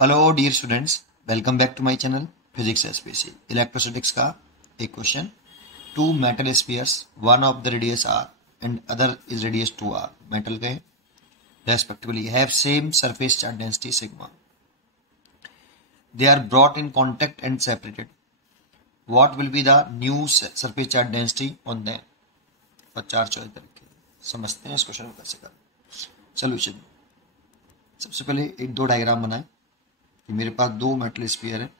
Hello dear students, welcome back to my channel physics SPC. Electrostatics का एक question. Two metal spheres, one of the radius R and other is radius 2r, metal के respectively have same surface charge density sigma. They are brought in contact and separated. What will be the new surface charge density on them? और चार choice करके समझते हैं इस question को कैसे करना। सोल्यूशन, सबसे पहले एक दो डायग्राम बनाए कि मेरे पास दो मेटल स्फीयर है,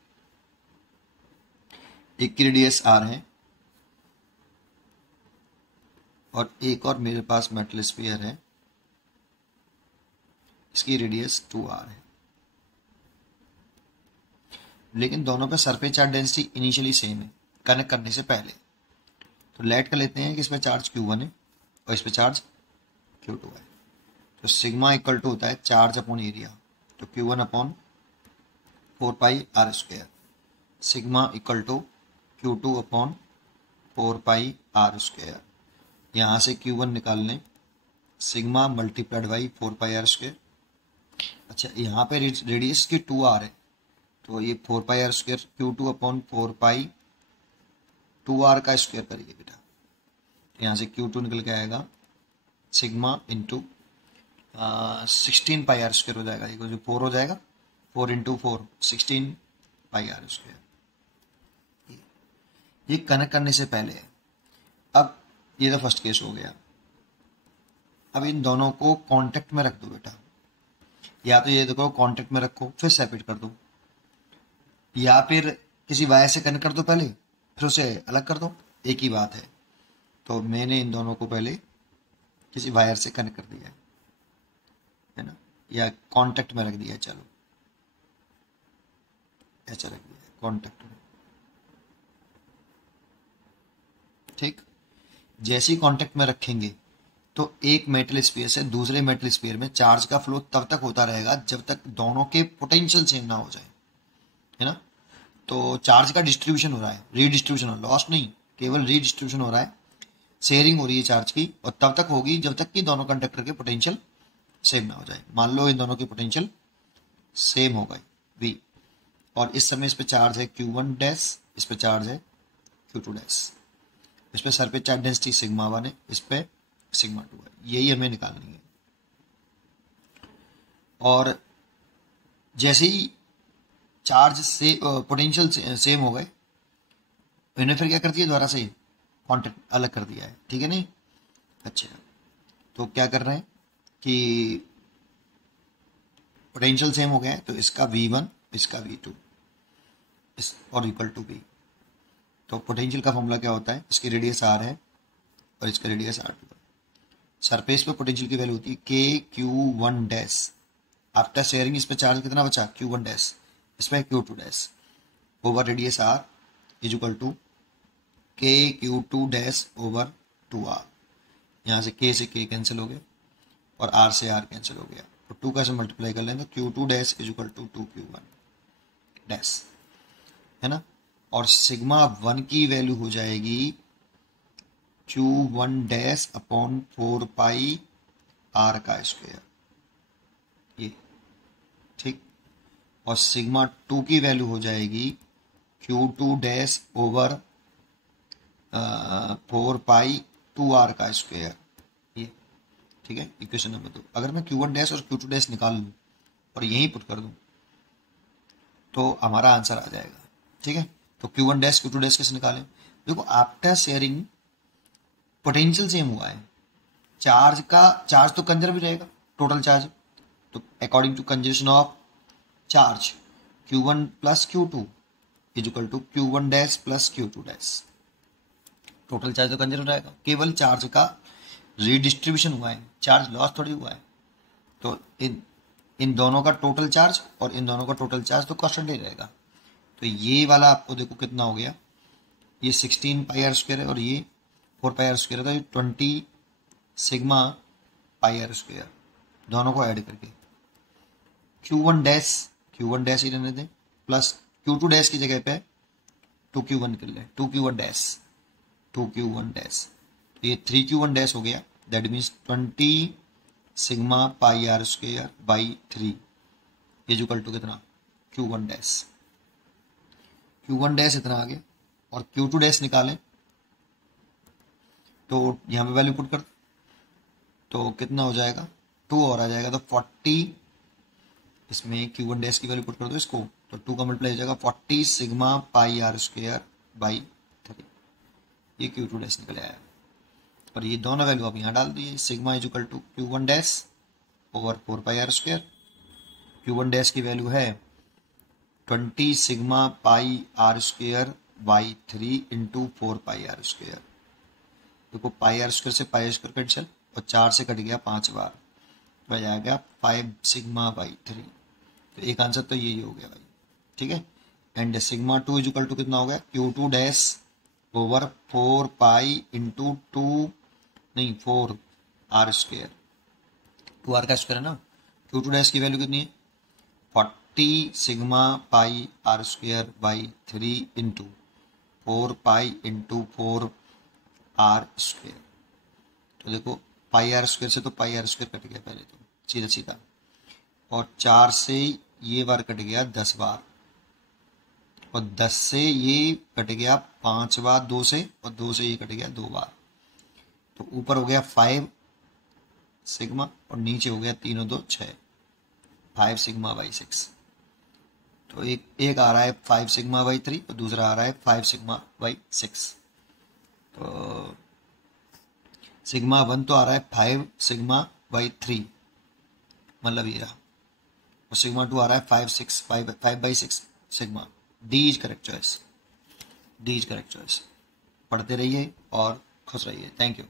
एक की रेडियस r है और एक और मेरे पास मेटल स्फीयर है, इसकी रेडियस 2r है। लेकिन दोनों पे surface charge density initially same है कनेक्ट करने से पहले। तो लेट कर लेते हैं कि इसमें चार्ज q1 है और इस पे चार्ज q2 है। तो सिग्मा इक्वल टू होता है चार्ज अपॉन एरिया, तो q1 upon 4πr²। Sigma equal to q2 upon 4πr²। यहाँ से q1 निकाल लें, सिग्मा मल्टीप्लाइड बाई 4πr²। अच्छा, यहाँ पे रेडियस की 2r है तो ये 4πr² q2 अपॉन 4π 2r का स्क्वायर करिए बेटा। तो यहाँ से q2 निकल के आएगा सिग्मा इंटू 16πr² हो जाएगा, ये 4 हो जाएगा, 4 इंटू 4 16πr²। ये कनेक्ट करने से पहले है। अब ये तो फर्स्ट केस हो गया। अब इन दोनों को कांटेक्ट में रख दो बेटा, या तो ये देखो कांटेक्ट में रखो फिर सेपरेट कर दो, या फिर किसी वायर से कनेक्ट कर दो पहले फिर उसे अलग कर दो, एक ही बात है। तो मैंने इन दोनों को पहले किसी वायर से कनेक्ट कर दिया है ना, या कांटेक्ट में रख दिया, चलो ऐसा रख दिया कांटेक्ट में। ठीक, जैसे ही कांटेक्ट में रखेंगे तो एक मेटल स्फीयर से दूसरे मेटल स्फीयर में चार्ज का फ्लो तब तक होता रहेगा जब तक दोनों के पोटेंशियल सेम ना हो जाए, है ना। तो चार्ज का डिस्ट्रीब्यूशन हो रहा है, रीडिस्ट्रीब्यूशन हो, लॉस्ट नहीं, केवल रीडिस्ट्रीब्यूशन हो रहा है, शेयरिंग हो रही है चार्ज की, और तब तक होगी जब तक कि दोनों कंडक्टर के पोटेंशियल सेम ना हो जाए। मान लो इन दोनों की पोटेंशियल सेम हो गई v, और इस समय इस पे चार्ज है q1 डैश, इस पे चार्ज है q2 डैश, इस पे सरफेस चार्ज डेंसिटी सिग्मा 1 है, इस पे सिग्मा 2 है। यही हमें निकालनी है। और जैसे ही चार्ज से पोटेंशियल सेम हो गए, इन्हें फिर क्या कर दिया, दोबारा से कॉन्टेक्ट अलग कर दिया है, ठीक है नहीं। अच्छा, तो क्या कर रहे हैं कि पोटेंशियल सेम हो गया है तो इसका v1 इसका v2 इस और इक्वल टू v। तो पोटेंशियल का फॉर्मूला क्या होता है, इसकी रेडियस r है और इसका रेडियस r2 है। सरफेस पे पोटेंशियल की वैल्यू होती है k(q1 डैश), आफ्टर शेयरिंग इस पे चार्ज कितना बचा q1 डैश, इस पे q2 dash, over radius r is equal to k(q2 dash over 2r। यहाँ से k से k कैंसिल हो गया और r से r कैंसिल हो गया, तो 2 का से मल्टीप्लाई कर लेंगे, q2 dash is equal to 2q1 dash, है ना। और सिग्मा 1 की वैल्यू हो जाएगी q1 डैश अपॉन 4πr का स्क्वायर, ये ठीक। और सिग्मा 2 की वैल्यू हो जाएगी q2 डैश ओवर 4π2r का स्क्वायर, ये ठीक है। Equation number 2। अगर मैं q1 डैश और q2 डैश निकाल लूँ और यहीं पुट कर दूँ तो हमारा आंसर आ जाएगा, ठीक है। तो q1 डैश q2 डैश कैसे निकालें? देखो, आफ्टर शेयरिंग पोटेंशियल सेम हुआ है, चार्ज तो कंजर्व ही रहेगा, टोटल चार्ज। तो according to conservation of charge q1 plus q2 is equal to q1 dash plus q2 dash, total charge तो कंजर्व रहेगा, केवल चार्ज का रीडिस्ट्रीब्यूशन हुआ है, चार्ज लॉस थोड़ी हुआ है। तो इन दोनों का टोटल चार्ज और इन दोनों का टोटल चार्ज तो कांस्टेंट ही रहेगा। तो ये वाला आपको देखो कितना हो गया, ये 16πr² है और ये 4πr² है, तो ये 20 सिग्मा πr², दोनों को ऐड करके q1 डैश ही रहने दें, प्लस q2 डैश की जगह पे 2q1 कर ले, 2q1 डैश, तो ये 3q1 डैश हो गया, that means 20 sigma πr² by 3 is equal to कितना Q1 डैश, Q1 डैश इतना आ गया, और Q2 डैश निकालें तो यहाँ पे वैल्यू पुट कर, तो कितना हो जाएगा 2 और आ जाएगा, तो 40, इसमें Q1 डैश की वैल्यू पुट कर दो इसको, तो 2 का मल्टीप्लाई हो जाएगा 40 sigma pi R square by 3, ये Q2 डैश निकल आया। और ये दोनों वैल्यू आप यहाँ डाल दिए, sigma is equal to Q1 dash over 4 pi R square, Q1 dash की वैल्यू है 20 sigma pi R square by 3 into 4 pi R square. देखो पाई आर स्क्वायर से पाई स्क्वायर कैंसिल, और 4 से कट गया 5 बार, तो आ जाएगा 5 सिग्मा बाई 3। तो एक आंसर तो यही हो गया भाई, ठीक है। And sigma 2 is equal to कितना हो गया, Q2 dash over 4 pi into 4 R square, 2 R का स्क्वायर है ना। Q2 डैश की वैल्यू कितनी है 40 sigma pi R square by 3 into 4 pi into 4 R square. तो देखो पाई आर स्क्वायर से तो पाई आर स्क्वायर कट गया पहले तो सीधा सीधा, और 4 से ये बार कट गया 10 बार, और 10 से ये कट गया 5 बार 2 से, और 2 से ये कट गया 2 बार। तो ऊपर हो गया 5 सिग्मा और नीचे हो गया 3 और 2 6, 5 सिग्मा बाई 6। तो एक आ रहा है 5 सिग्मा बाई 3 और दूसरा आ रहा है 5 सिग्मा बाई 6। तो सिग्मा 1 तो आ रहा है 5 सिग्मा बाई 3, मतलब ये रहा, और सिग्मा 2 आ रहा है 5 by 6 sigma. D is correct choice, D is correct choice. पढ़ते रहिए और खुश रहिए। Thank you.